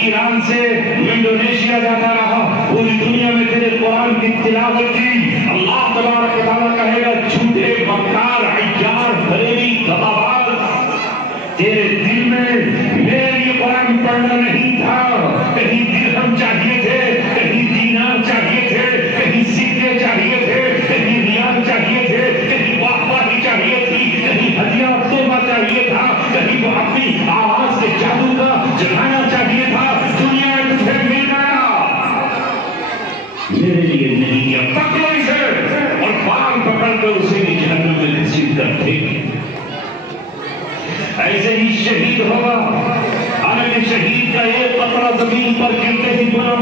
Iran से Indonesia जाता रहा, पूरी दुनिया में तेरे कुरान की तिलावत की। अल्लाह तबारक व तआला कहेगा झूठे मक्कार अय्यार फरेबी दगाबाज, तेरे दिल में मेरे लिए कुरान पढ़ना नहीं था। कहीं दिरहम चाहिए थे, कहीं दीनार चाहिए थे, कहीं सिक्के चाहिए थे, कहीं रियाल चाहिए थे, कहीं वाहवाही चाहिए थी, कहीं हदिया तोहफा चाहिए था, कहीं वो अपनी आवाज के जादू का जगाना चाहिए था। दुनिया में तुझे मिल गया, मेरे लिए नहीं किया। पकड़ो इसे और बाल पकड़कर उसे भी जहन्नम में घसीट कर फेंक। ऐसे ही शहीद होगा, हालांकि शहीद का एक कतरा जमीन पर गिरते ही गुनाह